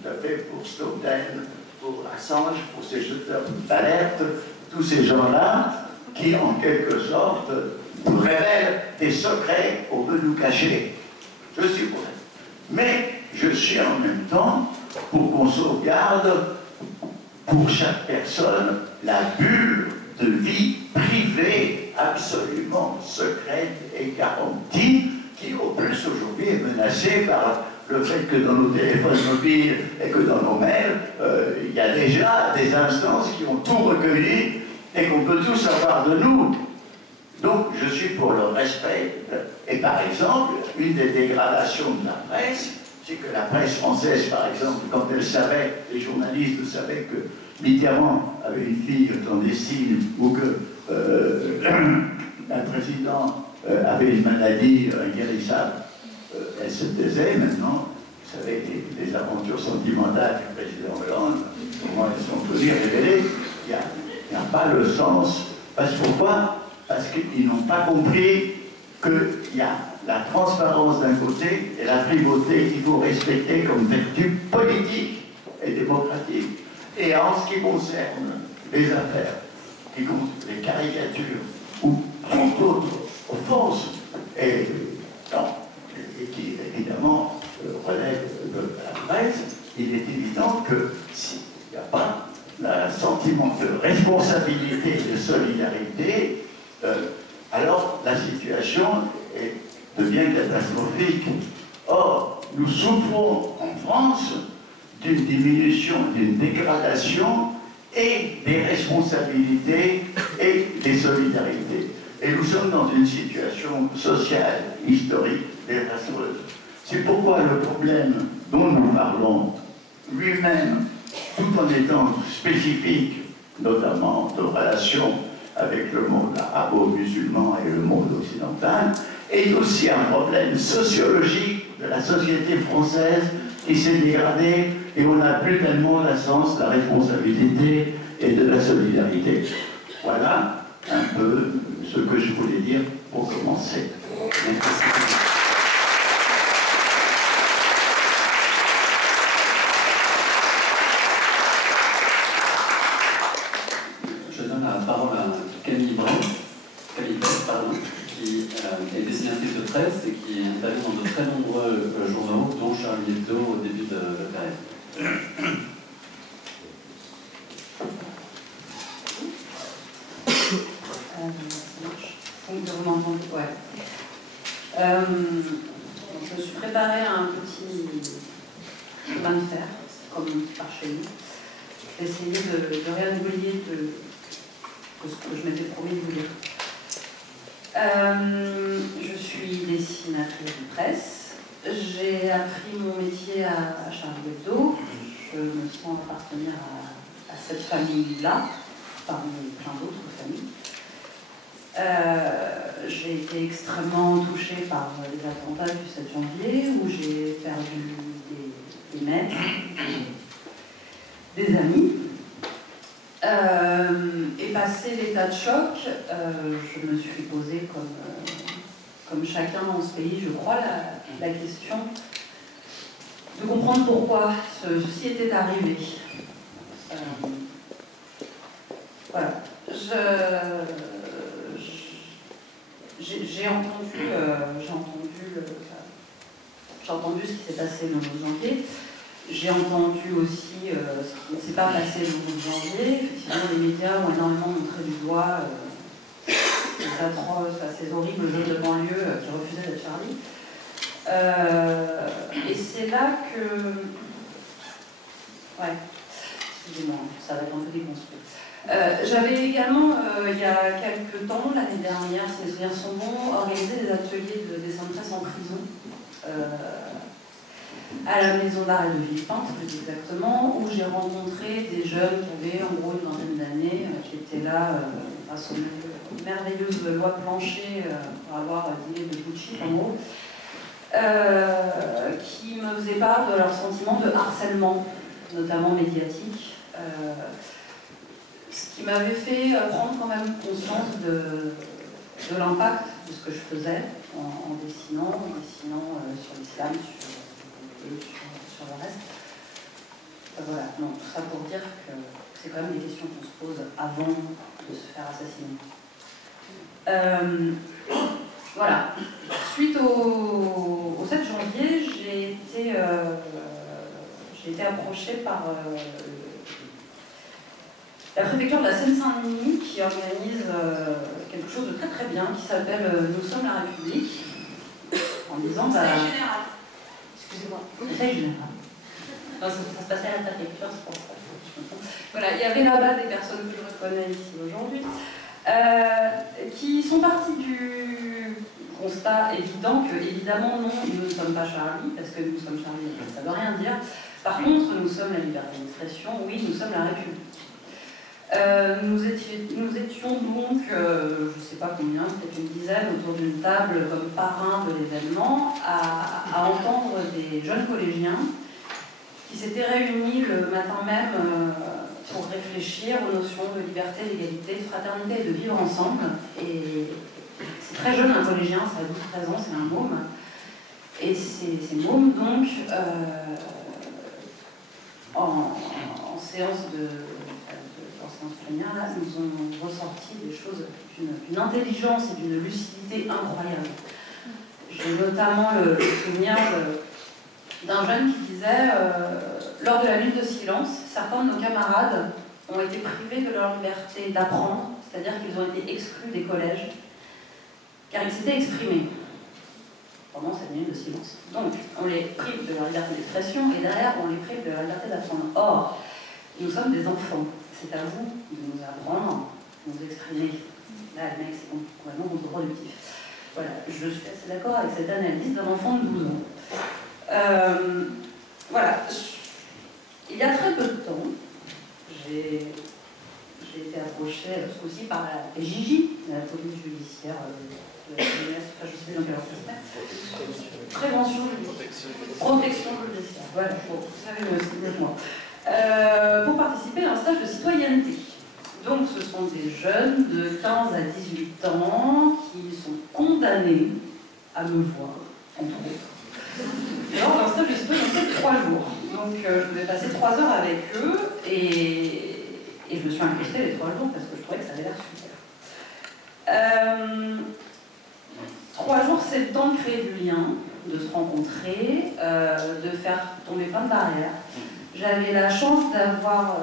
tout à fait pour Snowden, pour Assange, pour ces jeteurs d'alerte, tous ces gens-là qui, en quelque sorte, nous révèlent des secrets qu'on veut nous cacher. Je suis pour ça. Mais je suis en même temps pour qu'on sauvegarde pour chaque personne la bulle de vie privée absolument secrète et garantie qui, au plus aujourd'hui, est menacée par le fait que dans nos téléphones mobiles et que dans nos mails, il y a déjà des instances qui ont tout recueilli et qu'on peut tout savoir de nous. Donc, je suis pour le respect. Et par exemple, une des dégradations de la presse, c'est que la presse française, par exemple, quand elle savait, les journalistes savaient que Mitterrand avait une fille clandestine ou que un président avait une maladie inguérissable, elle se taisait. Maintenant, vous savez, les aventures sentimentales du président Hollande, comment elles sont connues, révélées, il n'y a pas le sens. Pourquoi ? Parce qu'ils n'ont pas compris qu'il y a la transparence d'un côté et la primauté qu'il faut respecter comme vertu politique et démocratique. Et en ce qui concerne les affaires, les caricatures ou toute autre offense, et qui évidemment relève de la presse, il est évident que s'il n'y a pas un sentiment de responsabilité et de solidarité, alors la situation devient catastrophique. Or, nous souffrons en France d'une diminution, d'une dégradation et des responsabilités et des solidarités. Et nous sommes dans une situation sociale, historique, désastreuse. C'est pourquoi le problème dont nous parlons lui-même, tout en étant spécifique, notamment de relations avec le monde arabo-musulman et le monde occidental, est aussi un problème sociologique de la société française qui s'est dégradée et on n'a plus tellement la sens de la responsabilité et de la solidarité. Voilà un peu ce que je voulais dire pour commencer. Merci. Je donne la parole à Camille Brel, qui est dessinatrice de presse et qui intervient dans de très nombreux journaux, dont Charlie Hebdo au début de la carrière. Vous m'entendez? Ouais. Je me suis préparée à un petit chemin de fer, comme par chez nous. J'ai essayé de rien oublier de ce que je m'étais promis de vous dire. Je suis dessinatrice de presse. J'ai appris mon métier à Charlie Hebdo. Je me sens appartenir à cette famille-là, parmi plein d'autres familles. J'ai été extrêmement touchée par les attentats du 7 janvier, où j'ai perdu des maîtres, des amis. Et passé l'état de choc, je me suis posé comme chacun dans ce pays, je crois, la question de comprendre pourquoi ceci était arrivé. Voilà. J'ai entendu ce qui s'est passé le 11 janvier. J'ai entendu aussi ce qui ne s'est pas passé le 11 janvier. Effectivement, les médias ont énormément montré du doigt ces horribles jeux de banlieue qui refusaient d'être Charlie. Et c'est là que... Ouais, excusez-moi, ça va être un peu déconstruit. J'avais également, il y a quelques temps, l'année dernière, si mes souvenirs sont bons, organisé des ateliers de dessin de presse en prison. À la maison d'art et de Villepinte, plus exactement, où j'ai rencontré des jeunes qui avaient en gros une vingtaine d'années, qui étaient là grâce aux merveilleuses lois Blanchet pour avoir dîné de Gucci, en gros, qui me faisaient part de leur sentiment de harcèlement, notamment médiatique, ce qui m'avait fait prendre quand même conscience de l'impact de ce que je faisais en dessinant sur l'islam, sur le reste. Voilà, donc tout ça pour dire que c'est quand même des questions qu'on se pose avant de se faire assassiner. Voilà. Suite au 7 janvier, j'ai été approchée par la préfecture de la Seine-Saint-Denis qui organise quelque chose de très très bien qui s'appelle Nous sommes la République, en disant Conseil général. Excusez-moi, Conseil général. Non, ça se passait à la préfecture, c'est pour ça. Voilà, il y avait là-bas des personnes que je reconnais ici aujourd'hui, qui sont parties du constat évident que, évidemment, non, nous ne sommes pas Charlie, parce que nous sommes Charlie, ça ne veut rien dire. Par contre, nous sommes la liberté d'expression, oui, nous sommes la République. Nous étions donc, je ne sais pas combien, peut-être une dizaine, autour d'une table comme parrain de l'événement, à entendre des jeunes collégiens qui s'étaient réunis le matin même pour réfléchir aux notions de liberté, d'égalité, de fraternité et de vivre ensemble. Et c'est très jeune, un collégien, ça a 12-13 ans, c'est un môme. Et ces mômes, donc, en séance plénière, là, nous ont ressorti des choses d'une intelligence et d'une lucidité incroyable. J'ai notamment le souvenir d'un jeune qui disait lors de la minute de silence, certains de nos camarades ont été privés de leur liberté d'apprendre, c'est-à-dire qu'ils ont été exclus des collèges, car ils s'étaient exprimés pendant cette minute de silence. Donc, on les prive de leur liberté d'expression, et derrière, on les prive de leur liberté d'apprendre. Or, nous sommes des enfants. C'est à vous de nous apprendre, de nous exprimer. Là, le mec, c'est complètement contre-productif. Voilà, je suis assez d'accord avec cette analyse d'un enfant de 12 ans. Voilà. Il y a très peu de temps, j'ai été approchée ce coup-ci par la PJJ, la police judiciaire de la jeunesse, enfin, je ne sais plus dans quel ordre c'est. Prévention judiciaire. Protection judiciaire. Voilà, vous savez mieux que moi. Pour participer à un stage de citoyenneté. Donc ce sont des jeunes de 15 à 18 ans qui sont condamnés à me voir, entre autres, lors d'un stage de citoyenneté de 3 jours. Donc je vais passer 3 heures avec eux et je me suis incrustée les 3 jours parce que je trouvais que ça avait l'air super. 3 jours, c'est le temps de créer du lien, de se rencontrer, de faire tomber plein de barrières. J'avais la chance d'avoir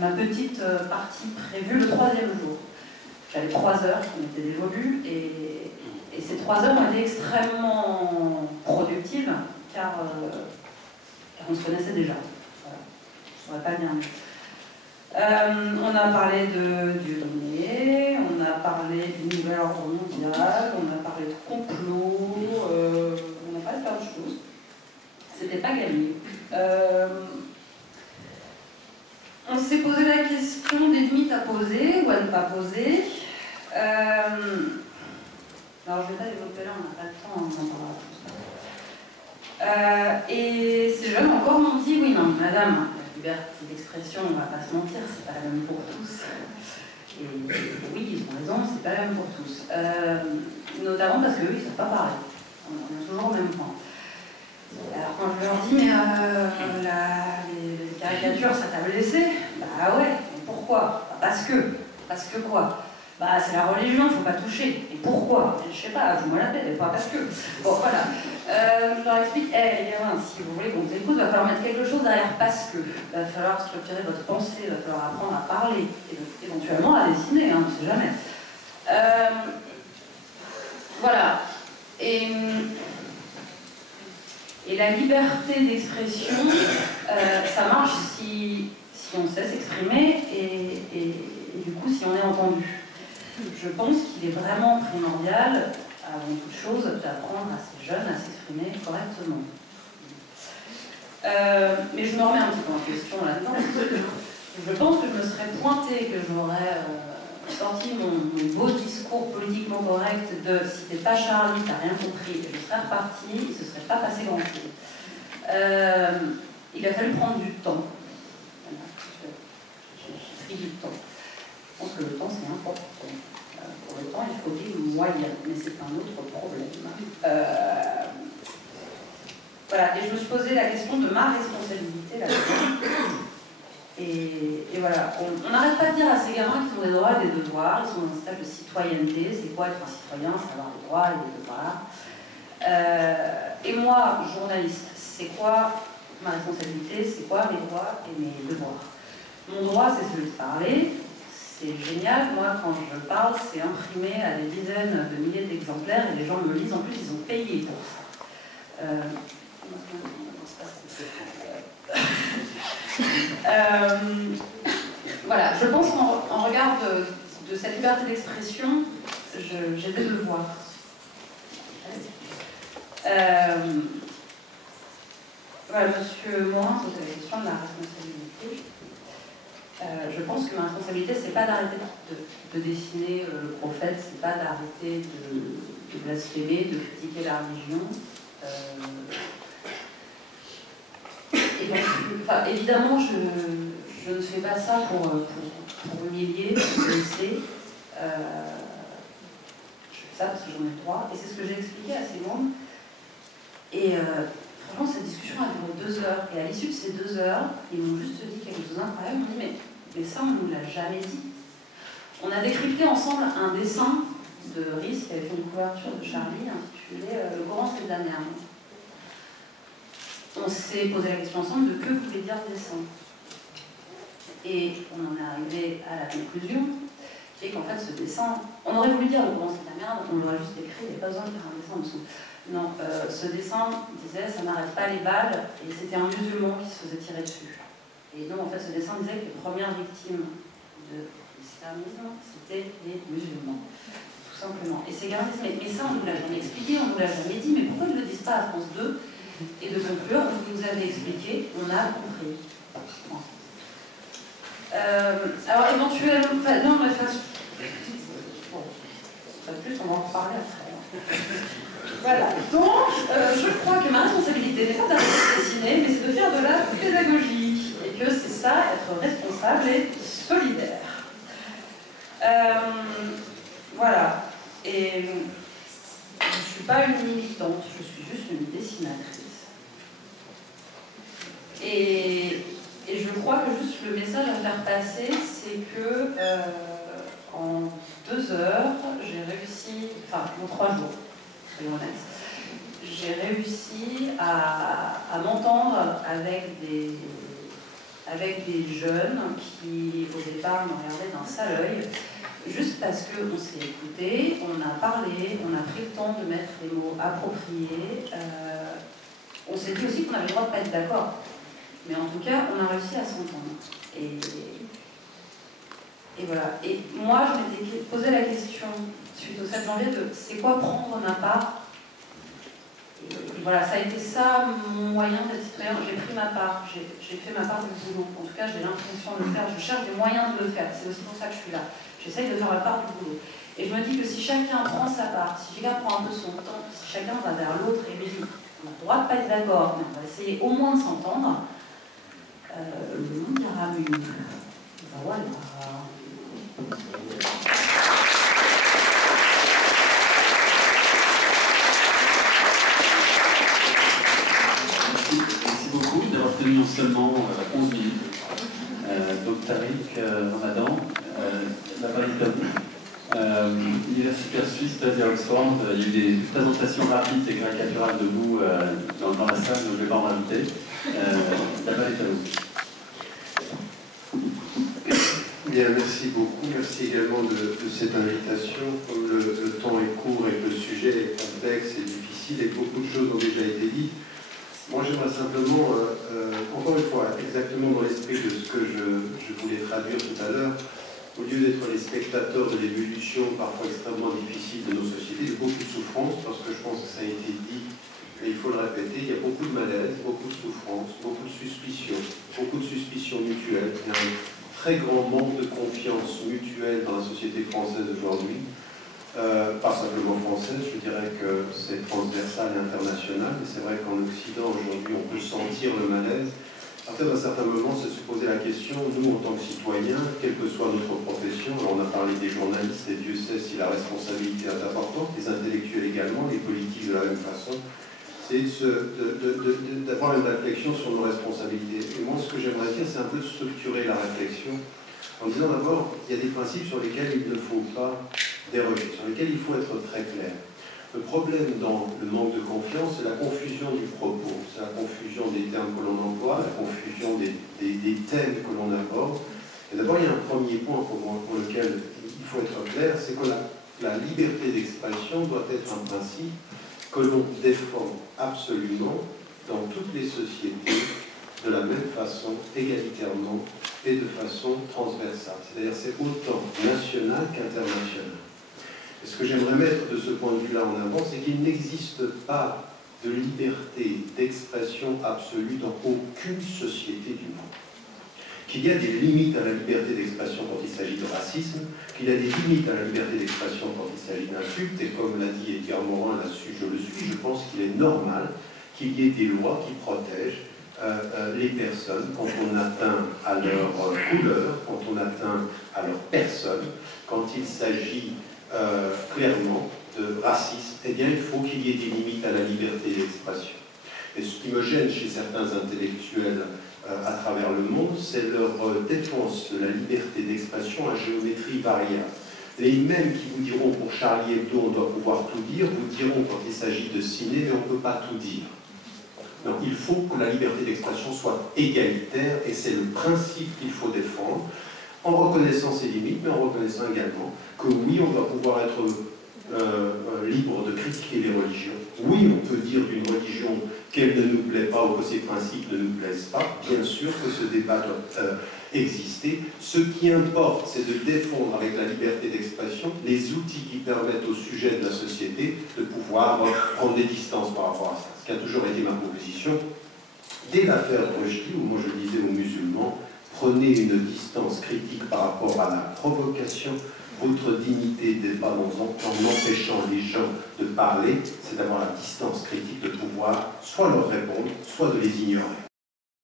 ma petite partie prévue le 3e jour. J'avais 3 heures qui m'étaient dévolues et ces 3 heures ont été extrêmement productives car on se connaissait déjà. Voilà. Je ne saurais pas dire mieux. On a parlé de Dieudonné, on a parlé du nouvel ordre mondial, on a parlé de complot, on a parlé de plein de choses. C'était pas gagné. On s'est posé la question des limites à poser ou à ne pas poser. Alors je ne vais pas développer là, on n'a pas le temps, on en parlera tout ça. Et ces jeunes encore m'ont dit, oui non, madame, la liberté d'expression, on ne va pas se mentir, c'est pas la même pour tous. Et oui, ils ont raison, c'est pas la même pour tous. Notamment parce qu'eux, ils ne sont pas pareils. On est toujours au même point. Alors quand je leur dis, mais les caricatures, ça t'a blessé? Bah ouais, mais pourquoi? Parce que quoi? Bah c'est la religion, il ne faut pas toucher. Et pourquoi? Je sais pas, vous me la paix, pas parce que. Bon voilà. Je leur explique, les gamins, si vous voulez qu'on vous écoute, il va falloir mettre quelque chose derrière parce que. Il va falloir structurer votre pensée, il va falloir apprendre à parler, et éventuellement à dessiner, on ne sait jamais. Voilà. Et la liberté d'expression, ça marche si on sait s'exprimer et du coup si on est entendu. Je pense qu'il est vraiment primordial, avant toute chose, d'apprendre à ces jeunes à s'exprimer correctement. Mais je me remets un petit peu en question là-dedans. Je pense que je me serais pointée, que j'aurais sorti mon beau discours politiquement correct de « si t'es pas Charlie, t'as rien compris », je serais repartie, il ne se serait pas passé grand-chose. Il a fallu prendre du temps. J'ai pris du temps. Je pense que le temps, c'est important. Pour le temps, il faut des moyens, mais c'est un autre problème. Voilà, et je me suis posé la question de ma responsabilité responsabilité là-dedans. Et voilà, on n'arrête pas de dire à ces gamins qu'ils ont des droits et des devoirs, ils sont dans un stade de citoyenneté, c'est quoi être un citoyen, c'est avoir des droits et des devoirs. Et moi, journaliste, c'est quoi ma responsabilité, c'est quoi mes droits et mes devoirs? Mon droit, c'est celui de parler, c'est génial, moi quand je parle, c'est imprimé à des dizaines de milliers d'exemplaires et les gens me lisent, en plus ils ont payé pour ça. Voilà, je pense qu'en regard de cette liberté d'expression, j'ai des devoirs. Voilà, monsieur Morin posait la question de la responsabilité. Je pense que ma responsabilité, c'est pas d'arrêter de dessiner le prophète, c'est pas d'arrêter de blasphémer, de critiquer la religion. Enfin, évidemment, je ne fais pas ça pour humilier, pour blesser. Je fais ça parce que j'en ai le droit, et c'est ce que j'ai expliqué à ces membres. Et franchement, cette discussion a duré 2 heures, et à l'issue de ces 2 heures, ils m'ont juste dit quelque chose d'incroyable. Ils m'ont dit, mais ça, on ne nous l'a jamais dit. On a décrypté ensemble un dessin de Riss, qui avait fait une couverture de Charlie, intitulé « Le Coran, c'est de la merde ». On s'est posé la question ensemble de que voulait dire ce dessin. Et on en est arrivé à la conclusion, qui est qu'en fait, ce dessin, on aurait voulu dire « Le Coran, c'est de la merde », on l'aurait juste écrit, il n'y a pas besoin de faire un dessin en dessous. Non, ce dessin disait « Ça n'arrête pas les balles », et c'était un musulman qui se faisait tirer dessus. Et donc, en fait, ce dessin disait que les premières victimes de l'islamisme, c'était les musulmans. Tout simplement. Et ces gars disent, mais ça, on ne nous l'a jamais expliqué, on ne nous l'a jamais dit, mais pourquoi ils ne le disent pas à France 2? Et de conclure, vous nous avez expliqué, on a compris. Bon. Alors, éventuellement, enfin, non, on va faire... Bon, pas plus, on va en reparler après. Voilà. Donc, je crois que ma responsabilité n'est pas d'arrêter de dessiner, mais c'est de faire de la pédagogie. Et que c'est ça, être responsable et solidaire. Voilà. Et je ne suis pas une militante, je suis juste une dessinatrice. Et je crois que juste le message à faire passer, c'est que en 2 heures, j'ai réussi, enfin en 3 jours, soyons honnêtes, j'ai réussi à m'entendre avec des jeunes qui, au départ, m'ont regardé d'un sale œil, juste parce qu'on s'est écouté, on a parlé, on a pris le temps de mettre les mots appropriés. On s'est dit aussi qu'on avait le droit de ne pas être d'accord. Mais en tout cas, on a réussi à s'entendre. Et voilà. Et moi, je m'étais posé la question, suite au 7 janvier, de c'est quoi prendre ma part? Et voilà, ça a été ça mon moyen d'être citoyen. J'ai pris ma part, j'ai fait ma part du boulot. En tout cas, j'ai l'impression de le faire. Je cherche des moyens de le faire. C'est aussi pour ça que je suis là. J'essaye de faire la part du boulot. Et je me dis que si chacun prend sa part, si chacun prend un peu son temps, si chacun va vers l'autre et dit on a le droit de ne pas être d'accord, mais on va essayer au moins de s'entendre, le monde ira mieux. Voilà. Merci beaucoup d'avoir tenu non seulement 11 minutes. Donc Tariq Ramadan, la parole est à vous. Universitaire suisse basée à Oxford, il y a eu des présentations rapides et caricaturales de vous dans la salle, donc je ne vais pas en rajouter. La parole est à vous. Bien, merci beaucoup. Merci également de cette invitation. Comme le temps est court et que le sujet est complexe et difficile et que beaucoup de choses ont déjà été dites, moi j'aimerais simplement, encore une fois, exactement dans l'esprit de ce que je voulais traduire tout à l'heure, au lieu d'être les spectateurs de l'évolution parfois extrêmement difficile de nos sociétés, de beaucoup de souffrance, parce que je pense que ça a été dit, et il faut le répéter, il y a beaucoup de malaise, beaucoup de souffrance, beaucoup de suspicion mutuelle. Il y a un très grand manque de confiance mutuelle dans la société française aujourd'hui. Pas simplement française, je dirais que c'est transversal et international, mais c'est vrai qu'en Occident aujourd'hui on peut sentir le malaise. À partir d'un certain moment, c'est se poser la question, nous en tant que citoyens, quelle que soit notre profession, alors on a parlé des journalistes, et Dieu sait si la responsabilité est importante, les intellectuels également, les politiques de la même façon, c'est d'avoir une réflexion sur nos responsabilités. Et moi, ce que j'aimerais dire, c'est un peu de structurer la réflexion en disant d'abord, il y a des principes sur lesquels il ne faut pas déroger, sur lesquels il faut être très clair. Le problème dans le manque de confiance, c'est la confusion du propos, c'est la confusion des termes que l'on emploie, la confusion des thèmes que l'on aborde. Et d'abord, il y a un premier point pour lequel il faut être clair, c'est que la liberté d'expression doit être un principe que l'on défend absolument dans toutes les sociétés de la même façon, égalitairement et de façon transversale. C'est-à-dire c'est autant national qu'international. Et ce que j'aimerais mettre de ce point de vue-là en avant, c'est qu'il n'existe pas de liberté d'expression absolue dans aucune société du monde. Qu'il y a des limites à la liberté d'expression quand il s'agit de racisme, qu'il y a des limites à la liberté d'expression quand il s'agit d'insultes, et comme l'a dit Edgar Morin là-dessus, je le suis, je pense qu'il est normal qu'il y ait des lois qui protègent les personnes quand on atteint à leur couleur, quand on atteint à leur personne, quand il s'agit clairement de racisme, eh bien il faut qu'il y ait des limites à la liberté d'expression. Et ce qui me gêne chez certains intellectuels à travers le monde, c'est leur défense de la liberté d'expression à géométrie variable. Les mêmes qui vous diront pour Charlie Hebdo on doit pouvoir tout dire, vous diront quand il s'agit de ciné, mais on ne peut pas tout dire. Donc il faut que la liberté d'expression soit égalitaire, et c'est le principe qu'il faut défendre, en reconnaissant ses limites, mais en reconnaissant également que oui, on doit pouvoir être libre de critiquer les religions. Oui, on peut dire d'une religion qu'elle ne nous plaît pas ou que ses principes ne nous plaisent pas. Bien sûr que ce débat doit exister. Ce qui importe, c'est de défendre avec la liberté d'expression les outils qui permettent au sujet de la société de pouvoir prendre des distances par rapport à ça. Ce qui a toujours été ma proposition. Dès l'affaire Rushdie, où moi je disais aux musulmans, prenez une distance critique par rapport à la provocation. Votre dignité n'est pas en empêchant les gens de parler, c'est d'avoir la distance critique de pouvoir soit leur répondre, soit de les ignorer.